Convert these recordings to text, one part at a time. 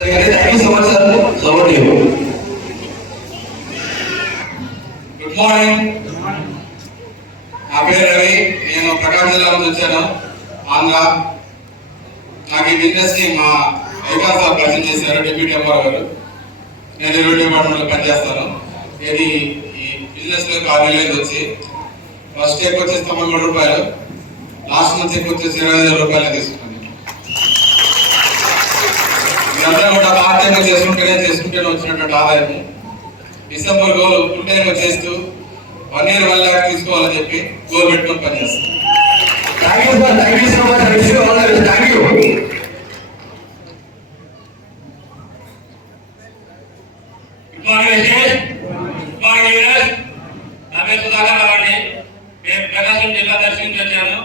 Thank you so much, sir. Over to you. Good morning. నా పేరు రవి. నేను ప్రకాశం జిల్లా నుంచి వచ్చాను, ఆంధ్ర. నాకు ఈ బిజినెస్ ని మా ఐకాన్ సార్ పరిచయం చేశారు, డిప్యూటీ ఎంఆర్ గారు. నేను రెవెన్యూ డిపార్ట్మెంట్ లో పనిచేస్తాను. ఇది ఈ బిజినెస్ లో 6 నెలలు వచ్చి ఫస్ట్ చెక్ వచ్చేసి 93 రూపాయలు, లాస్ట్ మంత్ చెక్ వచ్చేసి 25,000 రూపాయలు తీసుకున్నాను. ఇదంతా కూడా పార్ట్ టైం చేసుకుంటేనే వచ్చినటువంటి ఆదాయం. డిసెంబర్ గోల్ ఫుల్ టైం చేస్తూ 1 year 1 lakh తీసుకోవాలని చెప్పి గోల్ పెట్టుకొని పనిచేస్తాం. Thank you sir, thank you so much. Thank you. Good morning students, good morning leaders. నా పేరు సుధాకర్ రావు అండి. నేను ప్రకాశం జిల్లా దర్శించి వచ్చాను.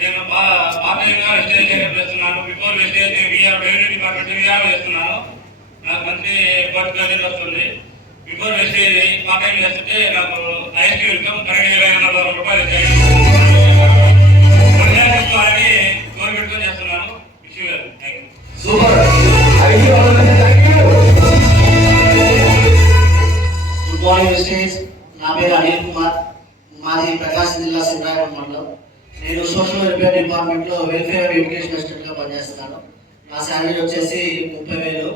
నేను పార్ట్ టైంగా వెస్టేజ్ చేస్తున్నాను. బిఫోర్ వెస్టేజ్ రెవెన్యూ డిపార్ట్మెంట్ చేస్తున్నాను. నాకు మంచి వర్క్ వస్తుంది. బిఫోర్ వెస్టేజ్ పార్ట్ టైం చేస్తుంటే నాకు హైయెస్ట్ ఇన్కమ్ కరెక్ట్ 24,000 రూపాయలు వచ్చాయి. తీసుకోవాలని గోల్ పెట్టుకొని చేస్తున్నాను. గుడ్ మార్నింగ్ వెస్టేజ్. నా పేరు అనిల్ కుమార్. మాది ప్రకాశం జిల్లా సింగరాయపేట మండలం. నేను సోషల్ వెల్ఫేర్ డిపార్ట్మెంట్లో వెల్ఫేర్ ఎడ్యుకేషన్ అసిస్టెంట్గా పనిచేస్తున్నాను. నా శాలరీ వచ్చేసి 30,000.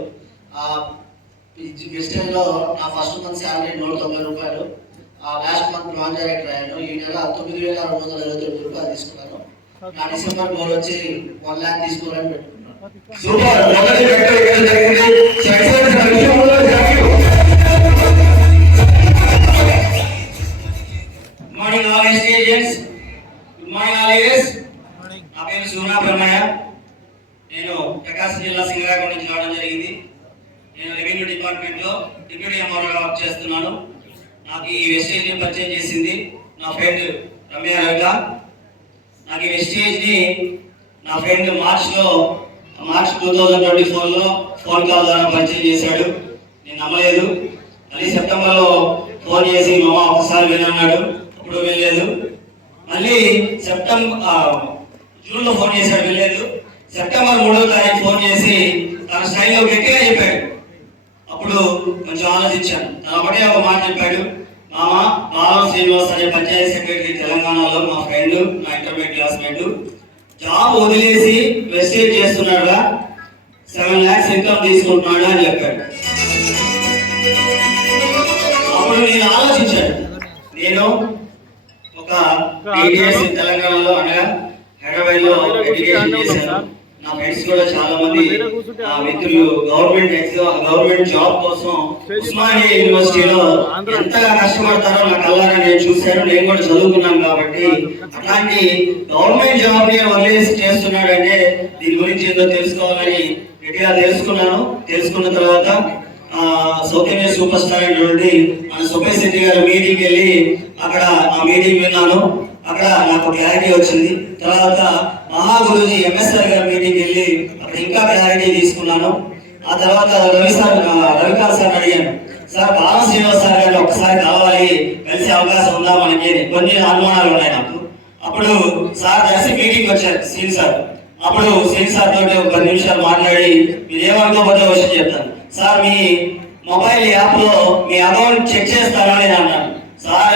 వెస్టేజ్లో నా ఫస్ట్ మంత్ శాలరీ 190 రూపాయలు. లాస్ట్ మంత్ నాన్ డైరెక్టర్ అయ్యాను. ఈ నెల 9,629 రూపాయలు తీసుకున్నాను. నా డిసెంబర్ గోల్ వచ్చి 1 lakh తీసుకోవాలని పెట్టుకున్నాను. Morning all students, good morning all leaders. నా పేరు సూనా బ్రహ్మయ్య. నేను ప్రకాశం జిల్లా సింగరాయపేట నుంచి రావడం జరిగింది. నేను రెవెన్యూ డిపార్ట్మెంట్లో డిప్యూటీ ఎంఆర్ఓగా వర్క్ చేస్తున్నాను. నాకు ఈ వెస్టేజ్ని పరిచయం చేసింది నా ఫ్రెండ్ రమ్య రవిక. నాకు ఈ వెస్టేజ్ని నా ఫ్రెండ్ మార్చ్ 2024లో ఫోన్ కాల్ ద్వారా పరిచయం చేశాడు. నేను నమ్మలేదు. మళ్ళీ సెప్టెంబర్లో ఫోన్ చేసి మామ ఒకసారి వెళ్ళన్నాడు. అప్పుడు వెళ్ళలేదు. మళ్ళీ జూన్లో ఫోన్ చేశాడు, వెళ్ళలేదు. సెప్టెంబర్ 3వ తారీఖు ఫోన్ చేసి తన స్టైల్లో గట్టిగా చెప్పాడు. అప్పుడు కొంచెం ఆలోచించాను. తన ఒకటే ఒక మాట చెప్పాడు, మామ బాలం శ్రీనివాస్ అనే పంచాయతీ సెక్రటరీ తెలంగాణలో మా ఫ్రెండ్, నా ఇంటర్మీడియట్ క్లాస్మేట్, జాబ్ వదిలేసి వెస్టేజ్ చేస్తున్నాడుగా, 7 lakhs ఇన్కమ్ తీసుకుంటున్నాడు అని చెప్పాడు. అప్పుడు నేను ఆలోచించాను. నేను ఒక 8 years తెలంగాణలో అనగా హైదరాబాద్లో ఎడ్యుకేషన్ చేశాను. నా ఫ్రెండ్స్ కూడా చాలా మంది మిత్రులు గవర్నమెంట్ జాబ్ కోసం ఉస్మానియా యూనివర్సిటీలో ఎంతగా కష్టపడతారో నా కళ్ళారా నేను చూశాను. నేను కూడా చదువుకున్నాను. కాబట్టి అట్లాంటి గవర్నమెంట్ జాబ్ ని వదిలేసి చేస్తున్నాడంటే దీని గురించి ఏదో తెలుసుకోవాలని గట్టిగా తెలుసుకున్నాను. తెలుసుకున్న తర్వాత సౌకర్య సూపర్ స్టార్ నుండి మన సుబ్బయ్య శెట్టి గారి మీటింగ్కి వెళ్ళి అక్కడ ఆ మీటింగ్ విన్నాను. అక్కడ నాకు క్లారిటీ వచ్చింది. తర్వాత మహాగురుజీ ఎంఎస్ఆర్ గారి మీటింగ్కి వెళ్ళి అక్కడ ఇంకా క్లారిటీ తీసుకున్నాను. ఆ తర్వాత రవికాంత్ సార్ అడిగాను, సార్ బాలం శ్రీనివాస్ సార్ గారిని ఒకసారి కావాలి, కలిసే అవకాశం ఉందా మనకి, కొన్ని అనుమానాలు ఉన్నాయి నాకు. అప్పుడు సార్ కలిసి మీటింగ్ వచ్చారు శ్రీన్ సార్. అప్పుడు శ్రీన్ సార్ తోటి ఒక 10 నిమిషాలు మాట్లాడి మీరు ఏమనుకోకపోతే విషయం చెప్తాను సార్, మీ మొబైల్ యాప్లో మీ అకౌంట్ చెక్ చేస్తారని నేను అన్నాను. సార్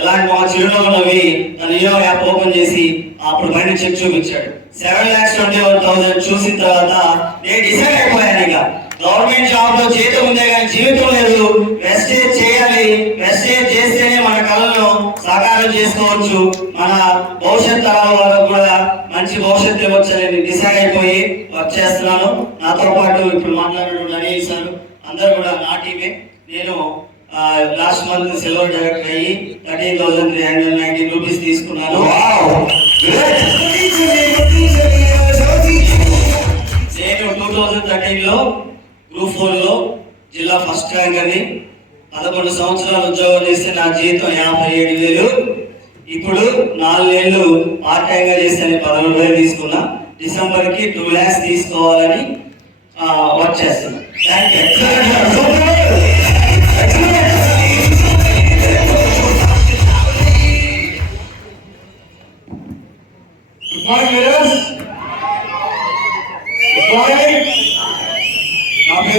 ఎలాంటి మా చిరునవ్వు నవ్వి తన యాప్ ఓపెన్ చేసి అప్పుడు పైన చెక్ చూపించాడు. 7,21,000 చూసిన తర్వాత నేను డిసైడ్ అయిపోయాను, ఇక గవర్నమెంట్ జాబ్ లో జీతం ఉందే కానీ జీవితం లేదు. వెస్టేజ్ చేయాలి, వెస్టేజ్ చేస్తేనే మన కళలను సాకారం చేసుకోవచ్చు, మన భవిష్యత్ తరాల వరకు కూడా మంచి భవిష్యత్తు ఇవ్వచ్చని డిసైడ్ అయిపోయి వర్క్ చేస్తున్నాను. నాతో పాటు ఇప్పుడు మాట్లాడిన అనిల్ సార్ అందరూ కూడా నా టీమే. నేను లాస్ట్ మంత్ సిల్వర్ డైరెక్టర్ అయ్యి 13,319 రూపీస్ తీసుకున్నాను. నేను 2013లో గ్రూప్ 4లో జిల్లా ఫస్ట్ ర్యాంకర్ని. 11 సంవత్సరాలు ఉద్యోగం చేస్తే నా జీతం 57,000. ఇప్పుడు 4 ఏళ్ళు పార్ట్ టైంగా చేస్తే 16,000 తీసుకున్నా. డిసెంబర్కి 2 lakhs తీసుకోవాలని వర్క్ చేస్తున్నా. Thank you.